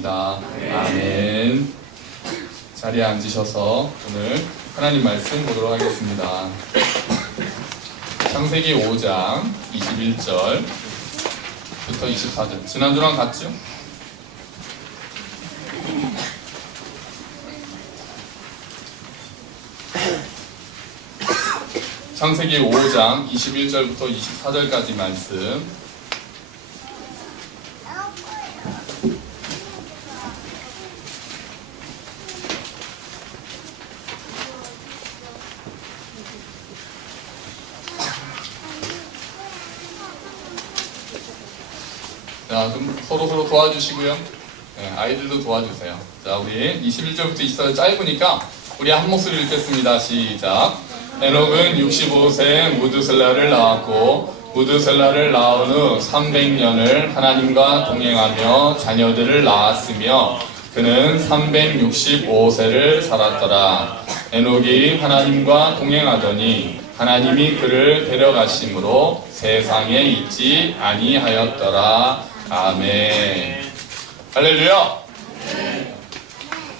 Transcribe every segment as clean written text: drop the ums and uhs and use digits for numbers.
하겠습니다. 아멘. 자리에 앉으셔서 오늘 하나님 말씀 보도록 하겠습니다. 창세기 5장 21절부터 24절. 지난주랑 같죠? 창세기 5장 21절부터 24절까지 말씀. 자, 좀 서로 도와주시고요. 네, 아이들도 도와주세요. 자, 우리 21절부터 24절 짧으니까 우리 한 목소리 읽겠습니다. 시작. 에녹은 65세 무드셀라를 낳았고 무드셀라를 낳은 후 300년을 하나님과 동행하며 자녀들을 낳았으며 그는 365세를 살았더라. 에녹이 하나님과 동행하더니 하나님이 그를 데려가심으로 세상에 있지 아니하였더라. 아멘. 할렐루야.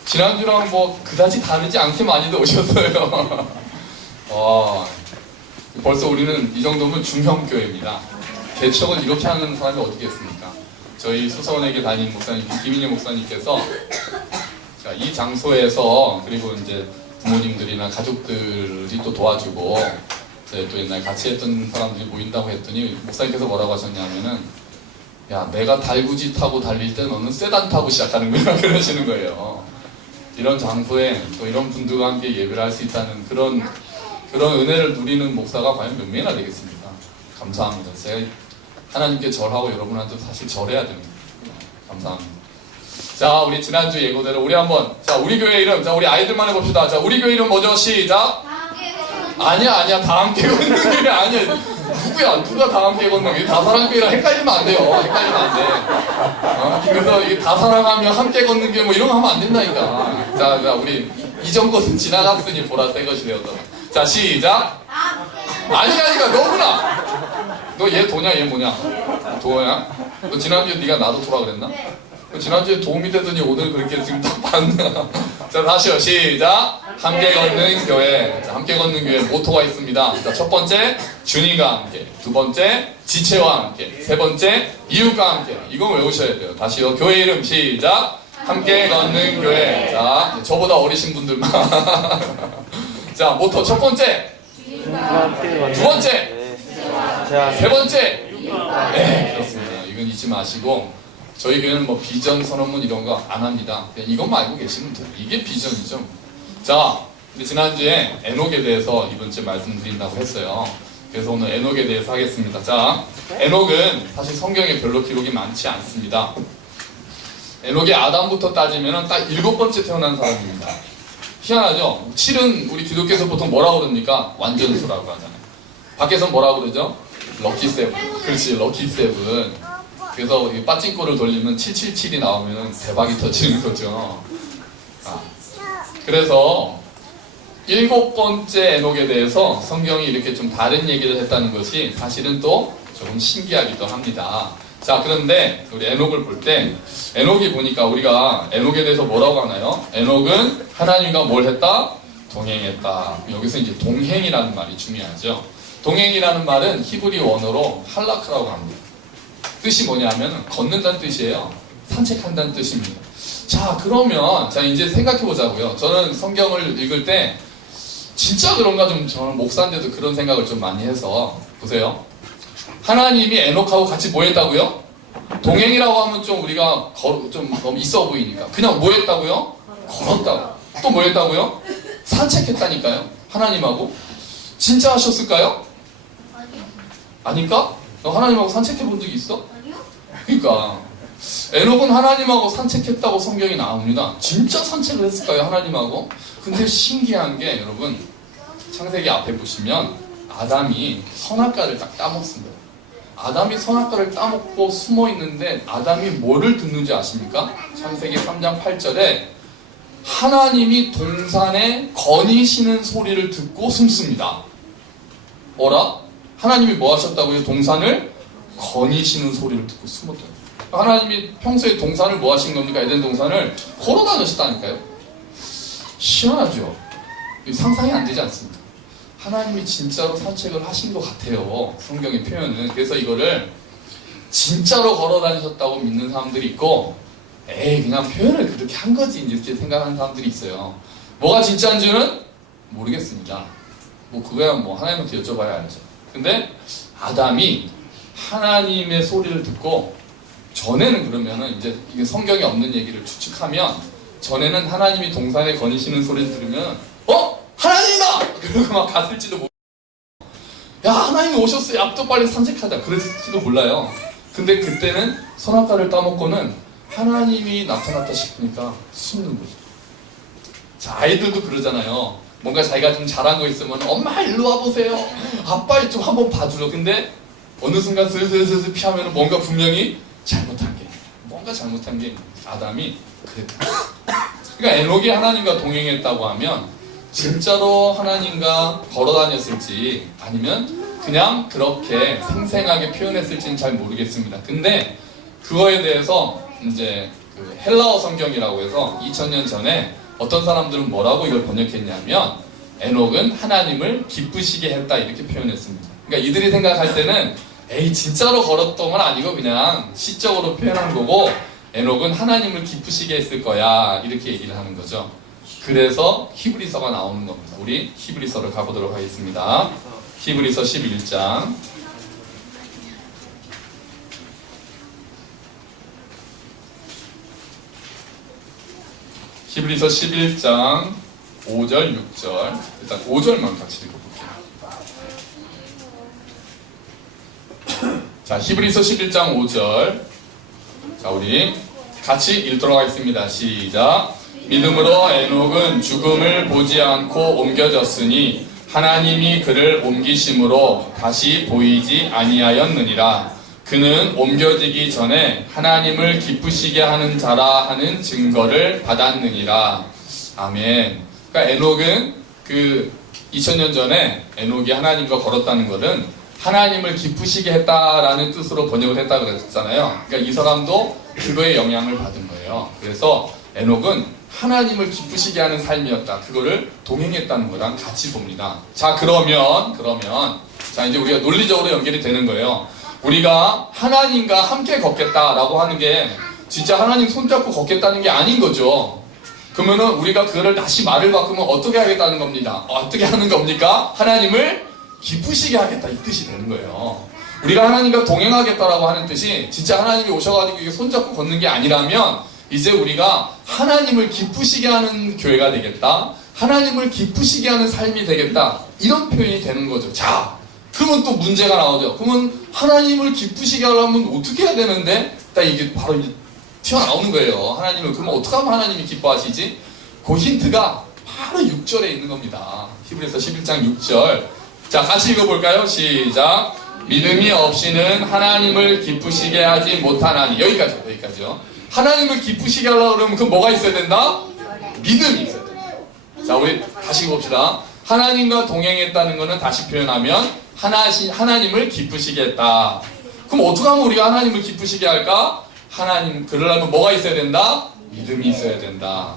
지난주랑 그다지 다르지 않게 많이들 오셨어요. 벌써 우리는 이 정도면 중형교회입니다. 개척을 이렇게 하는 사람이 어디 있겠습니까? 저희 수서원에게 다니는 목사님, 김인희 목사님께서 이 장소에서 그리고 이제 부모님들이나 가족들이 또 도와주고 또 옛날 같이 했던 사람들이 모인다고 했더니 목사님께서 뭐라고 하셨냐면은 야, 내가 달구지 타고 달릴 때 너는 세단 타고 시작하는 거야. 그러시는 거예요. 이런 장소에 또 이런 분들과 함께 예배를 할 수 있다는 그런 은혜를 누리는 목사가 과연 몇 명이나 되겠습니까? 감사합니다. 제가 하나님께 절하고 여러분한테 사실 절해야 됩니다. 감사합니다. 자, 우리 지난주 예고대로 우리 한번, 자, 우리 교회 이름, 자, 우리 아이들만 해봅시다. 자, 우리 교회 이름 뭐죠? 시작! 아니야, 다 함께 걷는 교회 아니야. 누구야? 누가 다 함께 걷는 교회? 다 사랑교회랑 헷갈리면 안 돼요. 헷갈리면 안 돼. 그래서 이게 다 사랑하며 함께 걷는 교회 이런 거 하면 안 된다니까. 자, 우리 이전 것은 지나갔으니 보라 새 것이 되었다. 자, 시작! 아니야, 너구나! 너 얘 도냐, 얘 뭐냐? 도야? 너 지난주에 네가 나도 도라 그랬나? 지난주에 도움이 되더니 오늘 그렇게 지금 딱 봤나? 자, 다시요. 시작! 함께 걷는 교회. 자, 함께 걷는 교회 모토가 있습니다. 자, 첫 번째, 주님과 함께. 두 번째, 지체와 함께. 세 번째, 이웃과 함께. 이거 외우셔야 돼요. 다시요. 교회 이름 시작! 함께 걷는 교회. 자, 저보다 어리신 분들만. 자, 모토 첫 번째. 두 번째. 세 번째. 네, 그렇습니다. 이건 잊지 마시고. 저희 교회는 비전 선언문 이런 거 안 합니다. 그냥 이것만 알고 계시면 돼요. 이게 비전이죠. 자, 근데 지난주에 에녹에 대해서 이번 주에 말씀드린다고 했어요. 그래서 오늘 에녹에 대해서 하겠습니다. 자, 에녹은 사실 성경에 별로 기록이 많지 않습니다. 에녹이 아담부터 따지면 딱 7번째 태어난 사람입니다. 희한하죠? 7은 우리 기독교에서 보통 뭐라고 그럽니까? 완전수라고 하잖아요. 밖에서 뭐라고 그러죠? 럭키 세븐. 그렇지, 럭키 세븐. 그래서 빠찡코를 돌리면 777이 나오면 대박이 터지는 거죠. 그래서 7번째 에녹에 대해서 성경이 이렇게 좀 다른 얘기를 했다는 것이 사실은 또 조금 신기하기도 합니다. 자, 그런데 우리 에녹을 볼 때 에녹이 보니까 우리가 에녹에 대해서 뭐라고 하나요? 에녹은 하나님과 뭘 했다? 동행했다. 여기서 이제 동행이라는 말이 중요하죠. 동행이라는 말은 히브리 원어로 할라크라고 합니다. 뜻이 뭐냐면 걷는다는 뜻이에요. 산책한다는 뜻입니다. 자, 그러면 자 이제 생각해 보자고요. 저는 성경을 읽을 때 진짜 그런가 좀 저는 목사인데도 그런 생각을 좀 많이 해서 보세요. 하나님이 에녹하고 같이 뭐 했다고요? 동행이라고 하면 좀 우리가 좀 너무 있어 보이니까 그냥 뭐 했다고요? 걸었다고. 또 뭐 했다고요? 산책했다니까요. 하나님하고. 진짜 하셨을까요? 아닐까? 너 하나님하고 산책해 본 적이 있어? 아니요. 그러니까 에녹은 하나님하고 산책했다고 성경이 나옵니다. 진짜 산책을 했을까요? 하나님하고? 근데 신기한 게 여러분 창세기 앞에 보시면 아담이 선악과를 딱 따먹습니다. 아담이 선악과를 따먹고 숨어있는데 아담이 뭐를 듣는지 아십니까? 창세기 3장 8절에 하나님이 동산에 거니시는 소리를 듣고 숨습니다. 어라? 하나님이 뭐 하셨다고요? 동산을 거니시는 소리를 듣고 숨었다고요. 하나님이 평소에 동산을 뭐 하신 겁니까? 에덴 동산을 걸어 다녔다니까요. 희한하죠? 상상이 안 되지 않습니까? 하나님이 진짜로 산책을 하신 것 같아요. 성경의 표현은. 그래서 이거를 진짜로 걸어 다니셨다고 믿는 사람들이 있고, 에이 그냥 표현을 그렇게 한 거지 이렇게 생각하는 사람들이 있어요. 뭐가 진짜인지는 모르겠습니다. 뭐 그거야 뭐 하나님한테 여쭤봐야 알죠. 근데 아담이 하나님의 소리를 듣고, 전에는 그러면은 이제 이게 성경에 없는 얘기를 추측하면, 전에는 하나님이 동산에 거니시는 소리를 들으면 하나님이다! 그러고 막 갔을지도 모르고, 야 하나님이 오셨어, 야 또 빨리 산책하자 그랬을지도 몰라요. 근데 그때는 선악과를 따먹고는 하나님이 나타났다 싶으니까 숨는 거죠. 자, 아이들도 그러잖아요. 뭔가 자기가 좀 잘한 거 있으면 엄마 일로 와보세요, 아빠 좀 한번 봐주려. 근데 어느 순간 슬슬 피하면 뭔가 분명히 잘못한 게 아담이 그랬다. 그러니까 에녹이 하나님과 동행했다고 하면 진짜로 하나님과 걸어 다녔을지 아니면 그냥 그렇게 생생하게 표현했을지는 잘 모르겠습니다. 근데 그거에 대해서 이제 그 헬라어 성경이라고 해서 2000년 전에 어떤 사람들은 뭐라고 이걸 번역했냐면, 에녹은 하나님을 기쁘시게 했다 이렇게 표현했습니다. 그러니까 이들이 생각할 때는 에이 진짜로 걸었던 건 아니고 그냥 시적으로 표현한 거고, 에녹은 하나님을 기쁘시게 했을 거야 이렇게 얘기를 하는 거죠. 그래서 히브리서가 나오는 겁니다. 우리 히브리서를 가보도록 하겠습니다. 히브리서 11장 히브리서 11장 5절 6절 일단 5절만 같이 읽어볼게요. 자, 히브리서 11장 5절, 자 우리 같이 읽도록 하겠습니다. 시작. 믿음으로 에녹은 죽음을 보지 않고 옮겨졌으니 하나님이 그를 옮기심으로 다시 보이지 아니하였느니라. 그는 옮겨지기 전에 하나님을 기쁘시게 하는 자라 하는 증거를 받았느니라. 아멘. 그러니까 에녹은 그 2000년 전에 에녹이 하나님과 걸었다는 것은 하나님을 기쁘시게 했다라는 뜻으로 번역을 했다고 그랬잖아요. 그러니까 이 사람도 그거에 영향을 받은 거예요. 그래서 에녹은 하나님을 기쁘시게 하는 삶이었다. 그거를 동행했다는 거랑 같이 봅니다. 자, 그러면 자 이제 우리가 논리적으로 연결이 되는 거예요. 우리가 하나님과 함께 걷겠다라고 하는 게 진짜 하나님 손잡고 걷겠다는 게 아닌 거죠. 그러면은 우리가 그거를 다시 말을 바꾸면 어떻게 하겠다는 겁니다. 어떻게 하는 겁니까? 하나님을 기쁘시게 하겠다 이 뜻이 되는 거예요. 우리가 하나님과 동행하겠다라고 하는 뜻이 진짜 하나님이 오셔가지고 이게 손잡고 걷는 게 아니라면, 이제 우리가 하나님을 기쁘시게 하는 교회가 되겠다, 하나님을 기쁘시게 하는 삶이 되겠다, 이런 표현이 되는 거죠. 자, 그러면 또 문제가 나오죠. 그러면 하나님을 기쁘시게 하려면 어떻게 해야 되는데? 딱 이게 바로 이제 튀어나오는 거예요. 하나님을 그러면 어떻게 하면 하나님이 기뻐하시지? 그 힌트가 바로 6절에 있는 겁니다. 히브리서 11장 6절. 자, 같이 읽어볼까요? 시작. 믿음이 없이는 하나님을 기쁘시게 하지 못하나니. 여기까지요. 하나님을 기쁘시게 하려고 그러면 그 뭐가 있어야 된다? 믿음이 있어야 된다. 자, 우리 다시 봅시다. 하나님과 동행했다는 것은 다시 표현하면 하나님을 기쁘시게 했다. 그럼 어떻게 하면 우리가 하나님을 기쁘시게 할까? 그러려면 뭐가 있어야 된다? 믿음이 있어야 된다.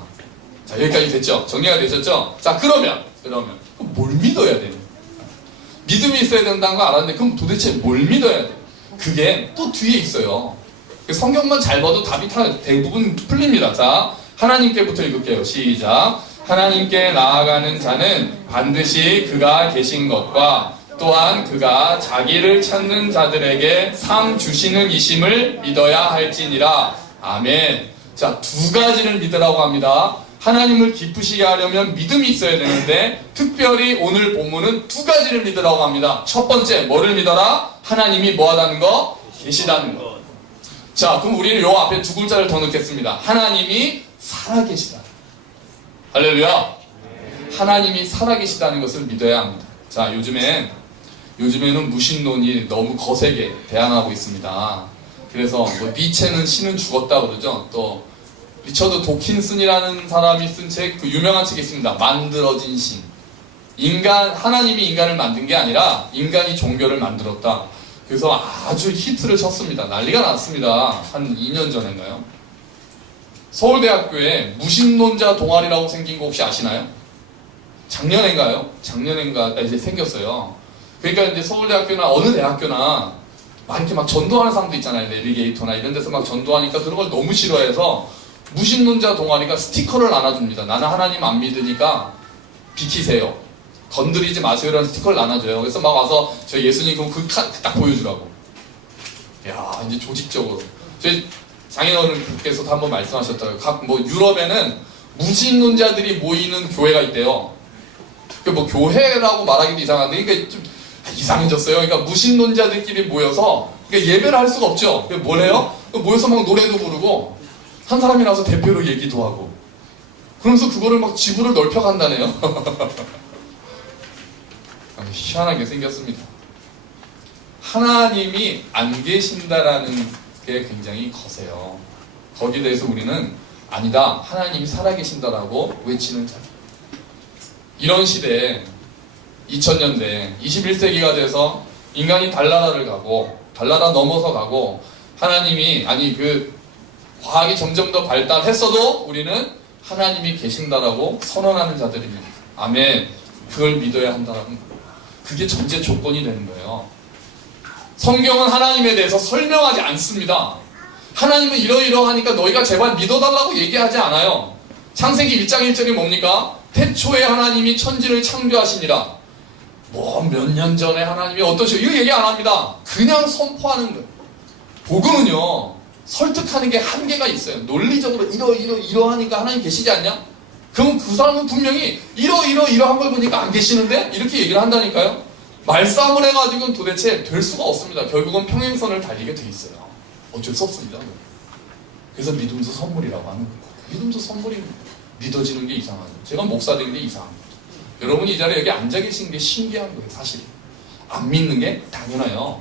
자, 여기까지 됐죠? 정리가 되셨죠? 자, 그러면 뭘 믿어야 돼요? 믿음이 있어야 된다는 거 알았는데 그럼 도대체 뭘 믿어야 돼? 그게 또 뒤에 있어요. 성경만 잘 봐도 답이 다 대부분 풀립니다. 자, 하나님께부터 읽을게요. 시작. 하나님께 나아가는 자는 반드시 그가 계신 것과 또한 그가 자기를 찾는 자들에게 상 주시는 이심을 믿어야 할지니라. 아멘. 자, 두 가지를 믿으라고 합니다. 하나님을 기쁘시게 하려면 믿음이 있어야 되는데, 특별히 오늘 본문은 두 가지를 믿으라고 합니다. 첫 번째, 뭐를 믿어라? 하나님이 뭐하다는 거? 계시다는 거. 자, 그럼 우리는 요 앞에 두 글자를 더 넣겠습니다. 하나님이 살아계시다. 할렐루야. 하나님이 살아계시다는 것을 믿어야 합니다. 자, 요즘에는 무신론이 너무 거세게 대항하고 있습니다. 그래서 뭐 니체는 신은 죽었다 그러죠. 또 리처드 도킨슨이라는 사람이 쓴 책, 그 유명한 책이 있습니다. 만들어진 신. 하나님이 인간을 만든 게 아니라 인간이 종교를 만들었다. 그래서 아주 히트를 쳤습니다. 난리가 났습니다. 한 2년 전인가요? 서울대학교에 무신론자 동아리라고 생긴 거 혹시 아시나요? 작년인가요? 작년인가 이제 생겼어요. 그러니까 이제 서울대학교나 어느 대학교나 막 이렇게 막 전도하는 사람도 있잖아요. 내비게이터나 이런 데서 막 전도하니까 그런 걸 너무 싫어해서 무신론자 동아리가 스티커를 나눠줍니다. 나는 하나님 안 믿으니까 비키세요. 건드리지 마세요라는 스티커를 나눠줘요. 그래서 막 와서 저 예수님 그럼 딱 보여주라고. 야, 이제 조직적으로. 저희 장인어른께서도 한번 말씀하셨더라고요. 각 뭐 유럽에는 무신론자들이 모이는 교회가 있대요. 그 뭐 교회라고 말하기도 이상한데, 그러니까 좀 이상해졌어요. 그러니까 무신론자들끼리 모여서 그러니까 예배를 할 수가 없죠. 뭘 해요? 모여서 막 노래도 부르고 한 사람이 나와서 대표로 얘기도 하고. 그러면서 그거를 막 지구를 넓혀간다네요. 희한하게 생겼습니다. 하나님이 안 계신다라는 게 굉장히 거세요. 거기에 대해서 우리는 아니다, 하나님이 살아계신다라고 외치는 자. 이런 시대에 2000년대 21세기가 돼서 인간이 달나라를 가고 달나라 넘어서 가고 하나님이 과학이 점점 더 발달했어도 우리는 하나님이 계신다라고 선언하는 자들입니다. 아멘. 그걸 믿어야 한다라는 거예요. 그게 전제 조건이 되는 거예요. 성경은 하나님에 대해서 설명하지 않습니다. 하나님은 이러이러하니까 너희가 제발 믿어달라고 얘기하지 않아요. 창세기 1장 1절이 뭡니까? 태초에 하나님이 천지를 창조하시니라. 뭐 몇 년 전에 하나님이 어떠시고 이거 얘기 안 합니다. 그냥 선포하는 거예요. 복음은요, 설득하는 게 한계가 있어요. 논리적으로 이러하니까 하나님 계시지 않냐? 그럼 그 사람은 분명히 이러한 걸 보니까 안 계시는데? 이렇게 얘기를 한다니까요. 말싸움을 해가지고는 도대체 될 수가 없습니다. 결국은 평행선을 달리게 돼 있어요. 어쩔 수 없습니다. 그래서 믿음도 선물이라고 하는 거예요. 믿음도 선물이 믿어지는 게 이상하죠. 제가 목사 된 게 이상한 거죠. 여러분이 이 자리에 여기 앉아 계신 게 신기한 거예요. 사실 안 믿는 게 당연해요.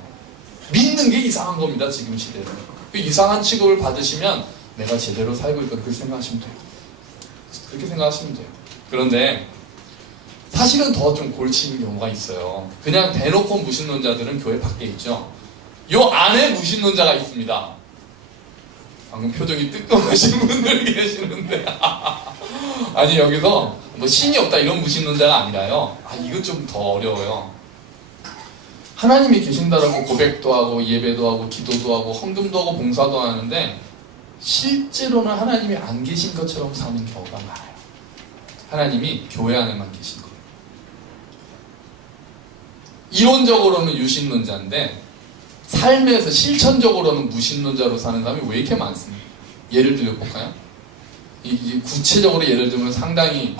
믿는 게 이상한 겁니다. 지금 시대는. 그 이상한 취급을 받으시면 내가 제대로 살고 있거든 그렇게 생각하시면 돼요. 그렇게 생각하시면 돼요. 그런데 사실은 더 좀 골치는 경우가 있어요. 그냥 대놓고 무신론자들은 교회 밖에 있죠. 요 안에 무신론자가 있습니다. 방금 표정이 뜨끔하신 분들 계시는데 아니 여기서 뭐 신이 없다 이런 무신론자가 아니라요. 이거 좀 더 어려워요. 하나님이 계신다라고 고백도 하고 예배도 하고 기도도 하고 헌금도 하고 봉사도 하는데 실제로는 하나님이 안 계신 것처럼 사는 경우가 많아요. 하나님이 교회 안에만 계신 거예요. 이론적으로는 유신론자인데 삶에서 실천적으로는 무신론자로 사는 사람이 왜 이렇게 많습니까? 예를 들어볼까요? 이 구체적으로 예를 들면 상당히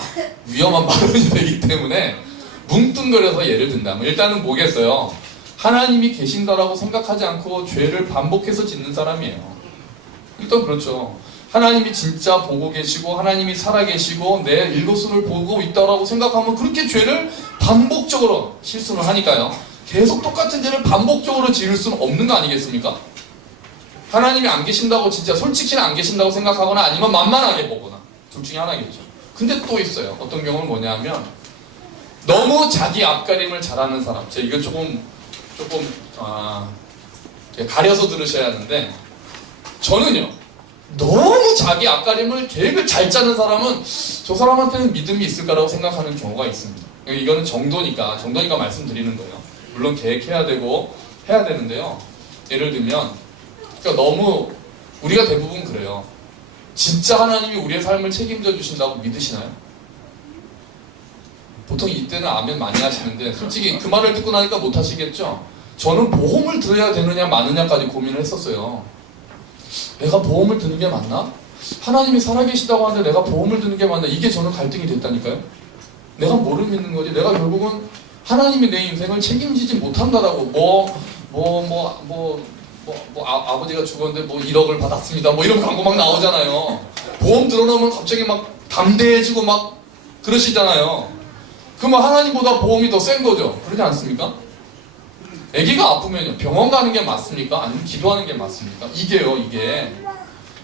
위험한 발언이 되기 때문에 뭉뚱그려서 예를 든다면 일단은 뭐겠어요? 하나님이 계신다라고 생각하지 않고 죄를 반복해서 짓는 사람이에요. 일단 그렇죠. 하나님이 진짜 보고 계시고 하나님이 살아계시고 내 일거수를 보고 있다라고 생각하면 그렇게 죄를 반복적으로 실수를 하니까요. 계속 똑같은 죄를 반복적으로 지을 수는 없는 거 아니겠습니까? 하나님이 안 계신다고 진짜 솔직히는 안 계신다고 생각하거나 아니면 만만하게 보거나 둘 중에 하나겠죠. 근데 또 있어요. 어떤 경우는 뭐냐면 너무 자기 앞가림을 잘하는 사람. 제가 이거 조금 가려서 들으셔야 하는데 저는요. 너무 자기 앞가림을 계획을 잘 짜는 사람은 저 사람한테는 믿음이 있을까라고 생각하는 경우가 있습니다. 이거는 정도니까 말씀드리는 거예요. 물론 계획해야 되고 해야 되는데요. 예를 들면 그러니까 너무 우리가 대부분 그래요. 진짜 하나님이 우리의 삶을 책임져 주신다고 믿으시나요? 보통 이때는 아멘 많이 하시는데 솔직히 그 말을 듣고 나니까 못 하시겠죠? 저는 보험을 들어야 되느냐 마느냐까지 고민을 했었어요. 내가 보험을 드는 게 맞나? 하나님이 살아계시다고 하는데 내가 보험을 드는 게 맞나? 이게 저는 갈등이 됐다니까요. 내가 뭐를 믿는 거지? 내가 결국은 하나님이 내 인생을 책임지지 못한다라고 아버지가 죽었는데 1억을 받았습니다. 이런 광고 막 나오잖아요. 보험 들어놓으면 갑자기 막 담대해지고 막 그러시잖아요. 그러면 하나님보다 보험이 더 센 거죠. 그러지 않습니까? 아기가 아프면 병원 가는 게 맞습니까? 아니면 기도하는 게 맞습니까? 이게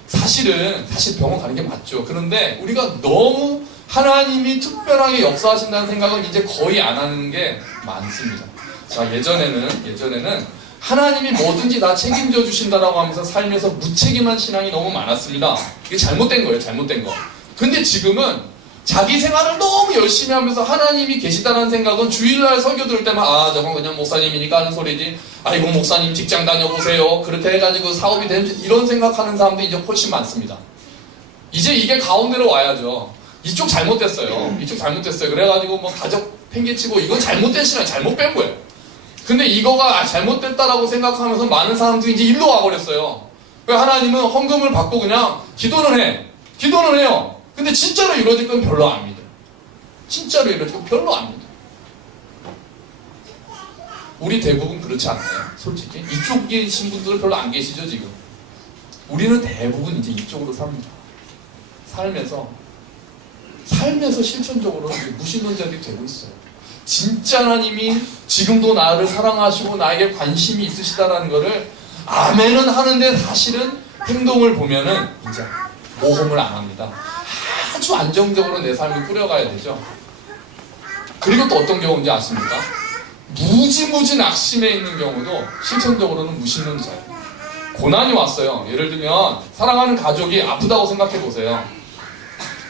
사실 병원 가는 게 맞죠. 그런데 우리가 너무 하나님이 특별하게 역사하신다는 생각은 이제 거의 안 하는 게 많습니다. 자, 예전에는 하나님이 뭐든지 다 책임져 주신다라고 하면서 살면서 무책임한 신앙이 너무 많았습니다. 이게 잘못된 거예요. 잘못된 거. 근데 지금은 자기 생활을 너무 열심히 하면서 하나님이 계시다는 생각은 주일날 설교 들을 때만 저건 그냥 목사님이니까 하는 소리지, 아이고 목사님 직장 다녀보세요, 그렇게 해가지고 사업이 되는, 이런 생각하는 사람들이 이제 훨씬 많습니다. 이제 이게 가운데로 와야죠. 이쪽 잘못됐어요. 이쪽 잘못됐어요. 그래가지고 뭐 가족 팽개치고, 이건 잘못된 신앙, 잘못 뺀 거예요. 근데 이거가 잘못됐다라고 생각하면서 많은 사람들이 이제 일로 와버렸어요. 하나님은 헌금을 받고 그냥 기도는 해요. 근데 진짜로 이루어질 건 별로 안 믿어요. 진짜로 이루어질 건 별로 안 믿어요. 우리 대부분 그렇지 않나요? 솔직히 이쪽이신 분들은 별로 안 계시죠 지금. 우리는 대부분 이제 이쪽으로 삽니다. 살면서 실천적으로 무신론자들이 되고 있어요. 진짜 하나님이 지금도 나를 사랑하시고 나에게 관심이 있으시다라는 거를 아멘은 하는데 사실은 행동을 보면은 이제 모험을 안 합니다. 아주 안정적으로 내 삶을 꾸려가야 되죠. 그리고 또 어떤 경우인지 아십니까? 무지무지 낙심해 있는 경우도 실천적으로는 무신론자예요. 고난이 왔어요. 예를 들면 사랑하는 가족이 아프다고 생각해 보세요.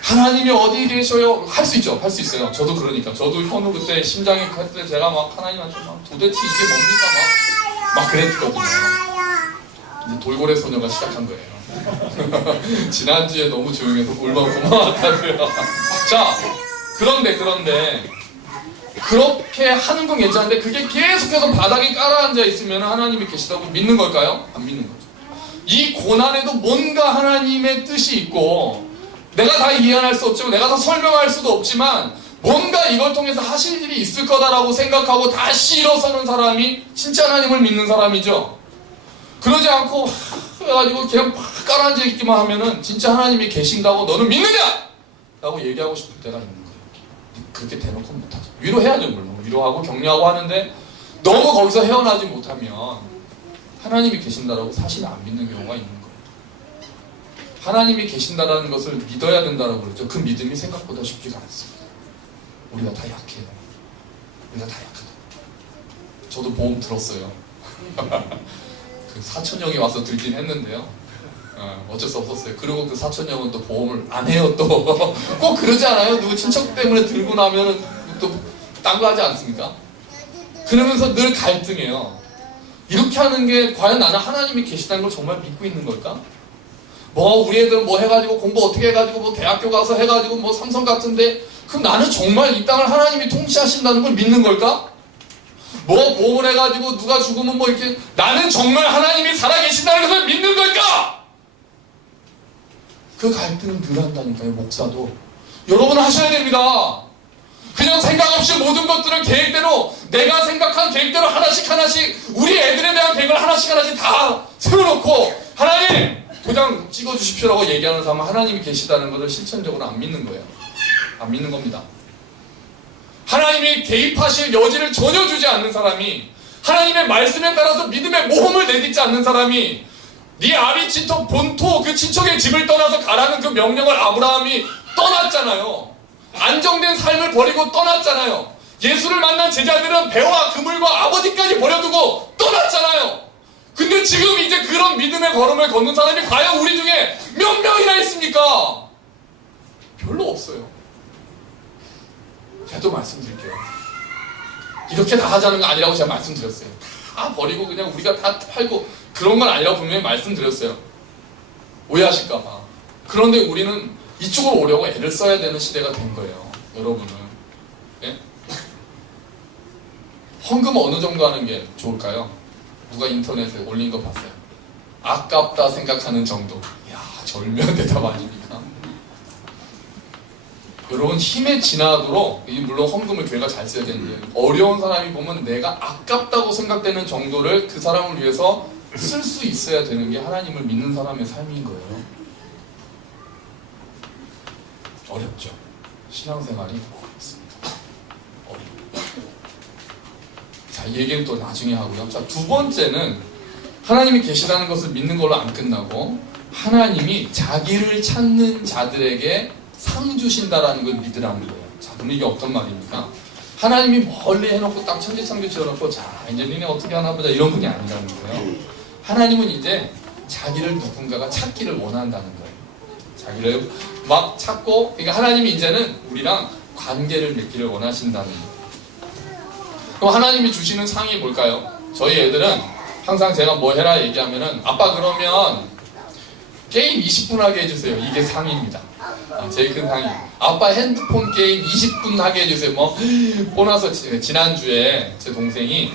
하나님이 어디 계셔요? 할 수 있죠. 할 수 있어요. 저도 그러니까. 저도 현우 그때 심장이 할 때 제가 막 하나님한테 막 도대체 이게 뭡니까? 막 그랬거든요. 이제 돌고래 소녀가 시작한 거예요. 지난주에 너무 조용해서 얼마나 고마웠다고요. 자, 그런데 그렇게 하는 건 괜찮은데 그게 계속해서 바닥에 깔아앉아 있으면 하나님이 계시다고 믿는 걸까요? 안 믿는 거죠. 이 고난에도 뭔가 하나님의 뜻이 있고 내가 다 이해할 수 없지만 내가 다 설명할 수도 없지만 뭔가 이걸 통해서 하실 일이 있을 거다라고 생각하고 다시 일어서는 사람이 진짜 하나님을 믿는 사람이죠. 그러지 않고 해가지고 그냥 팍 깔아앉아 있기만 하면은 진짜 하나님이 계신다고 너는 믿느냐? 라고 얘기하고 싶을 때가 있는 거예요. 그렇게 대놓고 못하죠. 위로해야죠. 물론 위로하고 격려하고 하는데 너무 거기서 헤어나지 못하면 하나님이 계신다라고 사실 안 믿는 경우가 있는 거예요. 하나님이 계신다라는 것을 믿어야 된다라고 그러죠. 그 믿음이 생각보다 쉽지가 않습니다. 우리가 다 약해요. 우리가 다 약하다. 저도 보험 들었어요. 그 사촌형이 와서 들긴 했는데요. 어쩔 수 없었어요. 그리고 그 사촌형은 또 보험을 안 해요. 또 꼭 그러지 않아요? 누구 친척 때문에 들고 나면은 또 딴 거 하지 않습니까? 그러면서 늘 갈등해요. 이렇게 하는 게 과연 나는 하나님이 계시다는 걸 정말 믿고 있는 걸까? 뭐 우리 애들 뭐 해가지고 공부 어떻게 해가지고 뭐 대학교 가서 해가지고 뭐 삼성 같은데 그럼 나는 정말 이 땅을 하나님이 통치하신다는 걸 믿는 걸까? 뭐 보험을 해가지고 누가 죽으면 뭐 이렇게 나는 정말 하나님이 살아계신다는 것을 믿는 걸까? 그 갈등을 늘 한다니까요. 목사도 여러분 하셔야 됩니다. 그냥 생각 없이 모든 것들을 계획대로 내가 생각한 계획대로 하나씩 우리 애들에 대한 계획을 하나씩 다 세워놓고 하나님 도장 찍어주십시오라고 얘기하는 사람은 하나님이 계시다는 것을 실천적으로 안 믿는 거예요. 안 믿는 겁니다. 하나님이 개입하실 여지를 전혀 주지 않는 사람이 하나님의 말씀에 따라서 믿음의 모험을 내딛지 않는 사람이 네 아비 친척 본토 그 친척의 집을 떠나서 가라는 그 명령을 아브라함이 떠났잖아요. 안정된 삶을 버리고 떠났잖아요. 예수를 만난 제자들은 배와 그물과 아버지까지 버려두고 떠났잖아요. 근데 지금 이제 그런 믿음의 걸음을 걷는 사람이 과연 우리 중에 몇 명이나 있습니까? 별로 없어요. 제가 또 말씀드릴게요. 이렇게 다 하자는 거 아니라고 제가 말씀드렸어요. 다 버리고 그냥 우리가 다 팔고 그런 건 아니라고 분명히 말씀드렸어요. 오해하실까봐. 그런데 우리는 이쪽으로 오려고 애를 써야 되는 시대가 된 거예요. 여러분은. 예? 헌금 어느 정도 하는 게 좋을까요? 누가 인터넷에 올린 거 봤어요. 아깝다 생각하는 정도. 이야, 절묘한 대답 아닙니까? 여러분 힘에 지나도록 물론 헌금을 교회가 잘 써야 되는데 어려운 사람이 보면 내가 아깝다고 생각되는 정도를 그 사람을 위해서 쓸 수 있어야 되는 게 하나님을 믿는 사람의 삶인 거예요. 어렵죠. 신앙생활이 어렵습니다. 어렵죠. 자, 이 얘기는 또 나중에 하고요. 자, 두 번째는 하나님이 계시다는 것을 믿는 걸로 안 끝나고 하나님이 자기를 찾는 자들에게 상 주신다라는 걸 믿으라는 거예요. 자, 그럼 이게 어떤 말입니까? 하나님이 멀리 해놓고 딱 천지창조 지어놓고 자 이제 니네 어떻게 하나 보자 이런 분이 아니라는 거예요. 하나님은 이제 자기를 누군가가 찾기를 원한다는 거예요. 자기를 막 찾고, 그러니까 하나님이 이제는 우리랑 관계를 맺기를 원하신다는 거예요. 그럼 하나님이 주시는 상이 뭘까요? 저희 애들은 항상 제가 뭐 해라 얘기하면은 아빠 그러면 게임 20분 하게 해주세요. 이게 상입니다. 제일 큰 상이. 아빠 핸드폰 게임 20분 하게 해주세요. 뭐 보나서 지난주에 제 동생이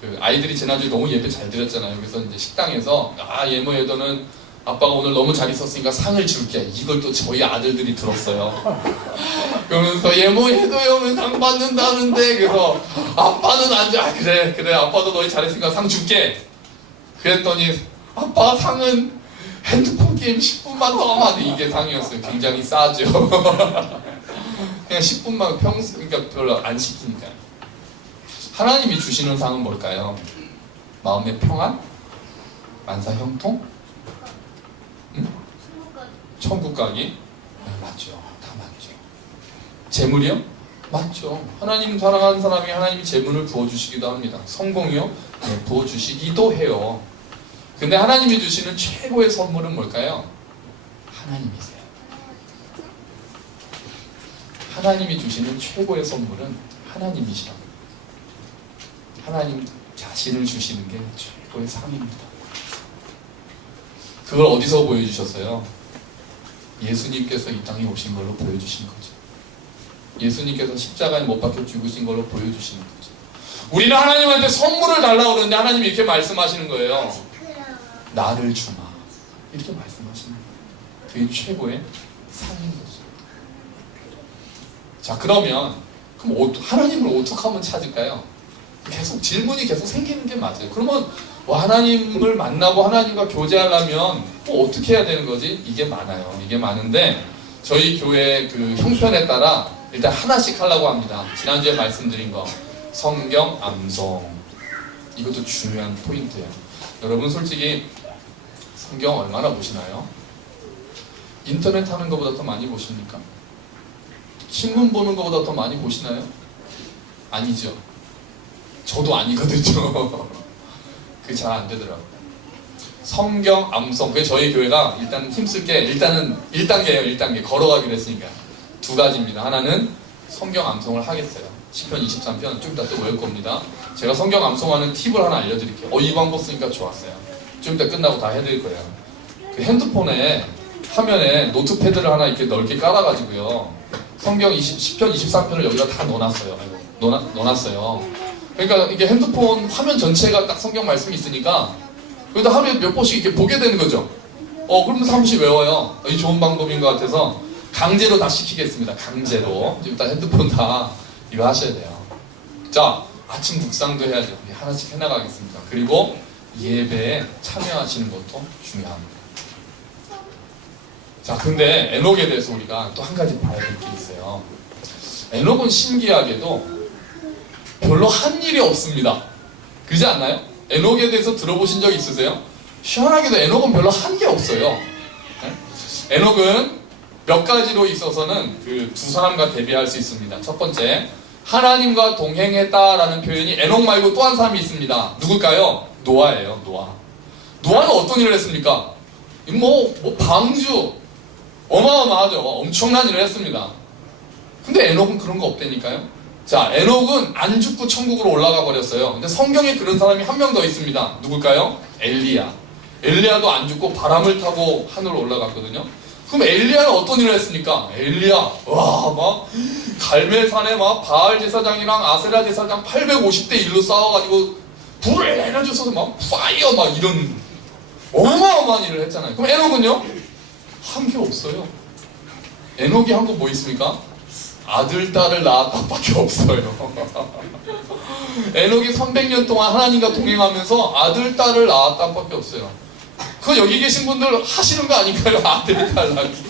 그 아이들이 지난주에 너무 예배 잘 드렸잖아요. 그래서 이제 식당에서 예모 얘도는 아빠가 오늘 너무 잘 있었으니까 상을 줄게. 이걸 또 저희 아들들이 들었어요. 그러면서 예모 얘도요 상 받는다는데, 그래서 아빠는 안 줘. 그래 아빠도 너희 잘했으니까 상 줄게. 그랬더니 아빠 상은 핸드폰 게임 10분만 더 하면 이게 상이었어요. 굉장히 싸죠. 그냥 10분만 그러니까 별로 안 시키니까. 하나님이 주시는 상은 뭘까요? 마음의 평안? 만사 형통? 응? 천국 가기? 네, 맞죠. 다 맞죠. 재물이요? 맞죠. 하나님 사랑하는 사람이 하나님이 재물을 부어주시기도 합니다. 성공이요? 네, 부어주시기도 해요. 근데 하나님이 주시는 최고의 선물은 뭘까요? 하나님이세요. 하나님이 주시는 최고의 선물은 하나님이시라고. 하나님 자신을 주시는 게 최고의 상입니다. 그걸 어디서 보여주셨어요? 예수님께서 이 땅에 오신 걸로 보여주신 거죠. 예수님께서 십자가에 못 박혀 죽으신 걸로 보여주시는 거죠. 우리는 하나님한테 선물을 달라고 그러는데 하나님이 이렇게 말씀하시는 거예요. 나를 주마. 이렇게 말씀하시는 거예요. 그게 최고의 상인 거죠. 자, 그럼 하나님을 어떻게 하면 찾을까요? 계속 질문이 계속 생기는 게 맞아요. 그러면 하나님을 만나고 하나님과 교제하려면 어떻게 해야 되는 거지? 이게 많아요. 이게 많은데 저희 교회 그 형편에 따라 일단 하나씩 하려고 합니다. 지난주에 말씀드린 거 성경 암송, 이것도 중요한 포인트예요. 여러분 솔직히 성경 얼마나 보시나요? 인터넷 하는 것보다 더 많이 보십니까? 신문 보는 것보다 더 많이 보시나요? 아니죠. 저도 아니거든요. 그게 잘 안 되더라고요. 성경 암송. 그게 저희 교회가 일단 힘쓸 게 일단은 1단계예요. 1단계. 걸어가기로 했으니까. 두 가지입니다. 하나는 성경 암송을 하겠어요. 시편 23편 좀 이따 또 외울 겁니다. 제가 성경 암송하는 팁을 하나 알려드릴게요. 이 방법 쓰니까 좋았어요. 좀 이따 끝나고 다 해드릴 거예요. 그 핸드폰에 화면에 노트패드를 하나 이렇게 넓게 깔아가지고요. 성경 시편 23편을 여기다 다 넣어놨어요. 넣어놨어요. 그러니까 이게 핸드폰 화면 전체가 딱 성경 말씀이 있으니까 그래도 하루에 몇 번씩 이렇게 보게 되는 거죠. 그러면서 한 번씩 외워요. 이 좋은 방법인 것 같아서 강제로 다 시키겠습니다. 강제로. 지금 다 핸드폰 다 이거 하셔야 돼요. 자, 아침 묵상도 해야죠. 하나씩 해나가겠습니다. 그리고 예배에 참여하시는 것도 중요합니다. 자, 근데 에녹에 대해서 우리가 또 한 가지 봐야 될 게 있어요. 에녹은 신기하게도 별로 한 일이 없습니다. 그렇지 않나요? 에녹에 대해서 들어보신 적 있으세요? 희한하게도 에녹은 별로 한 게 없어요. 네? 에녹은 몇 가지로 있어서는 그 두 사람과 대비할 수 있습니다. 첫 번째, 하나님과 동행했다라는 표현이 에녹 말고 또 한 사람이 있습니다. 누굴까요? 노아예요. 노아는 어떤 일을 했습니까? 방주 어마어마하죠. 엄청난 일을 했습니다. 근데 에녹은 그런 거 없다니까요. 자, 에녹은 안 죽고 천국으로 올라가 버렸어요. 근데 성경에 그런 사람이 한 명 더 있습니다. 누굴까요? 엘리야. 엘리야도 안 죽고 바람을 타고 하늘로 올라갔거든요. 그럼 엘리야는 어떤 일을 했습니까? 엘리야, 갈멜산에 바알 제사장이랑 아세라 제사장 850대 1로 싸워가지고 불을 내려줘서 파이어 이런 어마어마한 일을 했잖아요. 그럼 에녹은요? 한 게 없어요. 에녹이 한 거 뭐 있습니까? 아들, 딸을 낳았다 밖에 없어요. 에녹이 300년 동안 하나님과 동행하면서 아들, 딸을 낳았다 밖에 없어요. 그거 여기 계신 분들 하시는 거 아닌가요? 아들, 딸 낳기.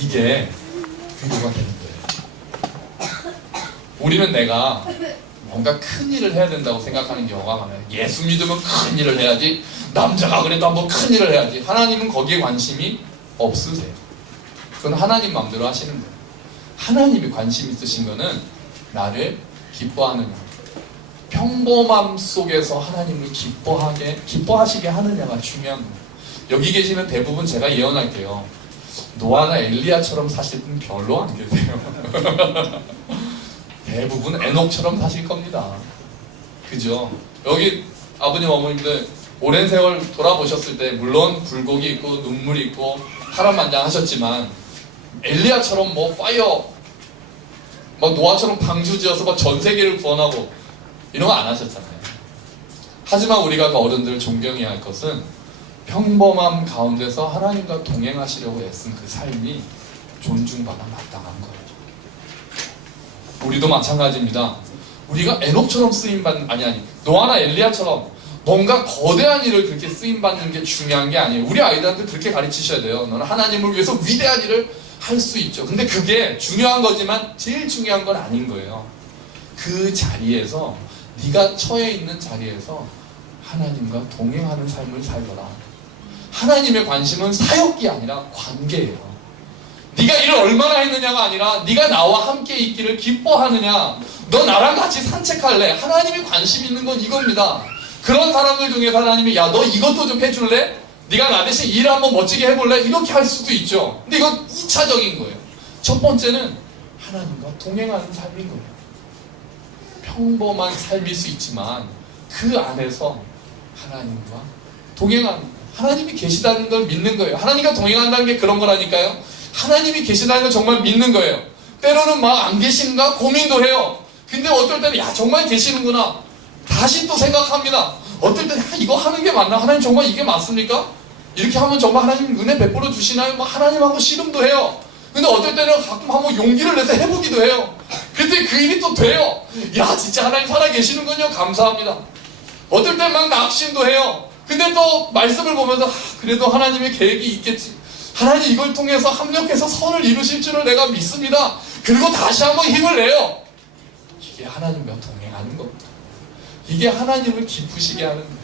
이게 비교가 되는 거예요. 우리는 내가 뭔가 큰 일을 해야 된다고 생각하는 경우가 많아요. 예수 믿으면 큰 일을 해야지. 남자가 그래도 한번 큰 일을 해야지. 하나님은 거기에 관심이 없으세요. 그건 하나님 마음대로 하시는 거예요. 하나님이 관심 있으신 거는 나를 기뻐하느냐, 평범함 속에서 하나님을 기뻐하시게 하느냐가 중요한 거예요. 여기 계시는 대부분 제가 예언할게요. 노아나 엘리야처럼 사실 분 별로 안 계세요. 대부분 에녹처럼 사실 겁니다. 그죠? 여기 아버님 어머님들 오랜 세월 돌아보셨을 때 물론 굴곡이 있고 눈물이 있고 파란만장하셨지만 엘리야처럼 뭐 파이어 막 노아처럼 방주지어서 막 전 세계를 구원하고 이런 거 안 하셨잖아요. 하지만 우리가 그 어른들을 존경해야 할 것은 평범함 가운데서 하나님과 동행하시려고 애쓴 그 삶이 존중받아 마땅한 거예요. 우리도 마찬가지입니다. 우리가 에녹처럼 쓰임받는, 아니 노아나 엘리야처럼 뭔가 거대한 일을 그렇게 쓰임받는 게 중요한 게 아니에요. 우리 아이들한테 그렇게 가르치셔야 돼요. 너는 하나님을 위해서 위대한 일을 할 수 있죠. 근데 그게 중요한 거지만 제일 중요한 건 아닌 거예요. 그 자리에서, 네가 처해 있는 자리에서 하나님과 동행하는 삶을 살거라. 하나님의 관심은 사역이 아니라 관계예요. 네가 일을 얼마나 했느냐가 아니라 네가 나와 함께 있기를 기뻐하느냐, 너 나랑 같이 산책할래? 하나님이 관심 있는 건 이겁니다. 그런 사람들 중에서 하나님이 야, 너 이것도 좀 해줄래? 네가 나 대신 일 한번 멋지게 해볼래? 이렇게 할 수도 있죠. 근데 이건 2차적인 거예요. 첫 번째는 하나님과 동행하는 삶인 거예요. 평범한 삶일 수 있지만 그 안에서 하나님과 동행하는, 하나님이 계시다는 걸 믿는 거예요. 하나님과 동행한다는 게 그런 거라니까요. 하나님이 계시다는 걸 정말 믿는 거예요. 때로는 막 안 계신가 고민도 해요. 근데 어떨 때는 야, 정말 계시는구나 다시 또 생각합니다. 어떨 때는 이거 하는 게 맞나? 하나님 정말 이게 맞습니까? 이렇게 하면 정말 하나님 은혜 베풀어 주시나요? 막 하나님하고 씨름도 해요. 근데 어떨 때는 가끔 한번 용기를 내서 해보기도 해요. 그때 그 일이 또 돼요. 야, 진짜 하나님 살아 계시는군요. 감사합니다. 어떨 땐 막 낙심도 해요. 근데 또 말씀을 보면서 그래도 하나님의 계획이 있겠지. 하나님 이걸 통해서 합력해서 선을 이루실 줄을 내가 믿습니다. 그리고 다시 한번 힘을 내요. 이게 하나님과 동행하는 겁니다. 이게 하나님을 기쁘시게 하는 거예요.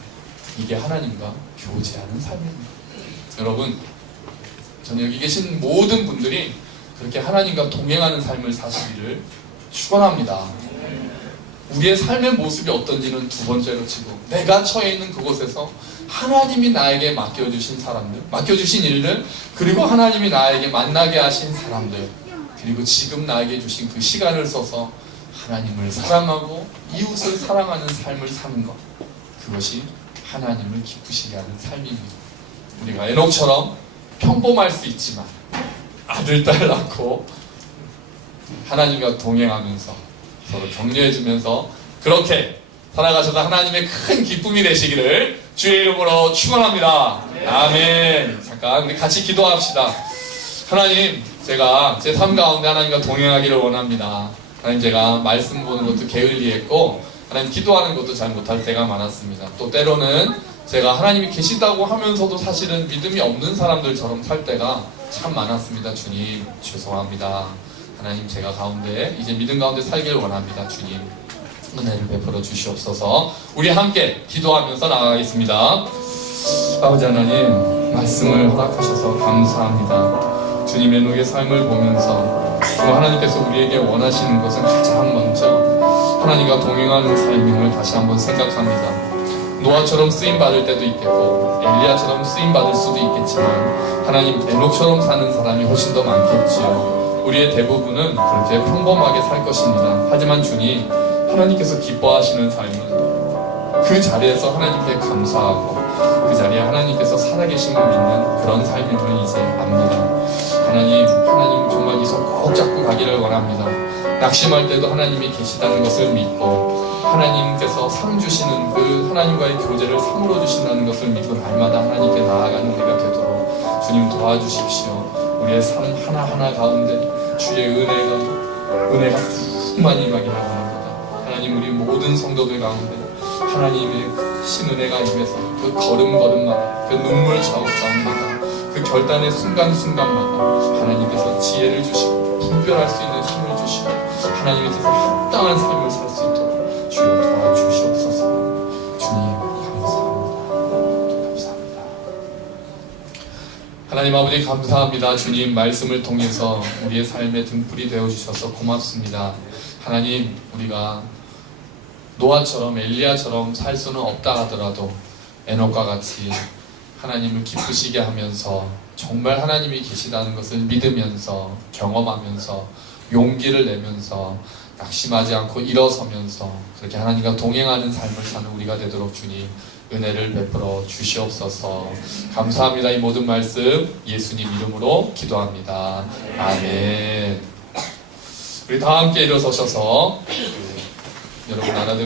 이게 하나님과 교제하는 삶입니다. 여러분, 저는 여기 계신 모든 분들이 그렇게 하나님과 동행하는 삶을 사시기를 축원합니다. 우리의 삶의 모습이 어떤지는 두 번째로 치고, 내가 처해 있는 그곳에서 하나님이 나에게 맡겨주신 사람들, 맡겨주신 일들, 그리고 하나님이 나에게 만나게 하신 사람들, 그리고 지금 나에게 주신 그 시간을 써서 하나님을 사랑하고 이웃을 사랑하는 삶을 사는 것, 그것이 하나님을 기쁘시게 하는 삶입니다. 우리가 에녹처럼 평범할 수 있지만 아들, 딸 낳고 하나님과 동행하면서 서로 격려해주면서 그렇게 살아가셔서 하나님의 큰 기쁨이 되시기를 주의 이름으로 축원합니다. 아멘. 잠깐 우리 같이 기도합시다. 하나님, 제가 제 삶 가운데 하나님과 동행하기를 원합니다. 하나님, 제가 말씀 보는 것도 게을리했고 하나님 기도하는 것도 잘 못할 때가 많았습니다. 또 때로는 제가 하나님이 계시다고 하면서도 사실은 믿음이 없는 사람들처럼 살 때가 참 많았습니다. 주님, 죄송합니다. 하나님, 제가 가운데 이제 믿음 가운데 살기를 원합니다. 주님, 은혜를 베풀어 주시옵소서. 우리 함께 기도하면서 나가겠습니다. 아버지 하나님, 말씀을 허락하셔서 감사합니다. 주님의 에녹의 삶을 보면서 하나님께서 우리에게 원하시는 것은 가장 먼저 하나님과 동행하는 삶임을 다시 한번 생각합니다. 노아처럼 쓰임받을 때도 있겠고 엘리야처럼 쓰임받을 수도 있겠지만 하나님, 에녹처럼 사는 사람이 훨씬 더 많겠지요. 우리의 대부분은 그렇게 평범하게 살 것입니다. 하지만 주님, 하나님께서 기뻐하시는 삶은 그 자리에서 하나님께 감사하고 그 자리에 하나님께서 살아계심을 믿는 그런 삶임을 이제 압니다. 하나님 정말 이 손 꼭 잡고 가기를 원합니다. 낙심할 때도 하나님이 계시다는 것을 믿고 하나님께서 상 주시는 그 하나님과의 교제를 상으로 주신다는 것을 믿고 날마다 하나님께 나아가는 우리가 되도록 주님 도와주십시오. 우리의 삶 하나하나 가운데 주의 은혜가 충만히 임하기를 원합니다. 하나님, 우리 모든 성도들 가운데 하나님의 크신 은혜가 임해서 그 걸음걸음마다, 그 눈물 자욱자욱마다, 그 결단의 순간순간마다 하나님께서 지혜를 주시고 분별할 수 있는 힘을 주시고 하나님의 뜻에 합당한 삶을 살 수 있도록 주여 도와주시옵소서. 주님, 감사합니다. 감사합니다. 하나님 하나님 아버지 감사합니다. 주님 말씀을 통해서 우리의 삶의 등불이 되어주셔서 고맙습니다. 하나님, 우리가 노아처럼 엘리야처럼 살 수는 없다 하더라도 에녹과 같이 하나님을 기쁘시게 하면서 정말 하나님이 계시다는 것을 믿으면서 경험하면서 용기를 내면서 낙심하지 않고 일어서면서 그렇게 하나님과 동행하는 삶을 사는 우리가 되도록 주님 은혜를 베풀어 주시옵소서. 감사합니다. 이 모든 말씀 예수님 이름으로 기도합니다. 아멘. 우리 다 함께 일어서셔서 여러분 알아듣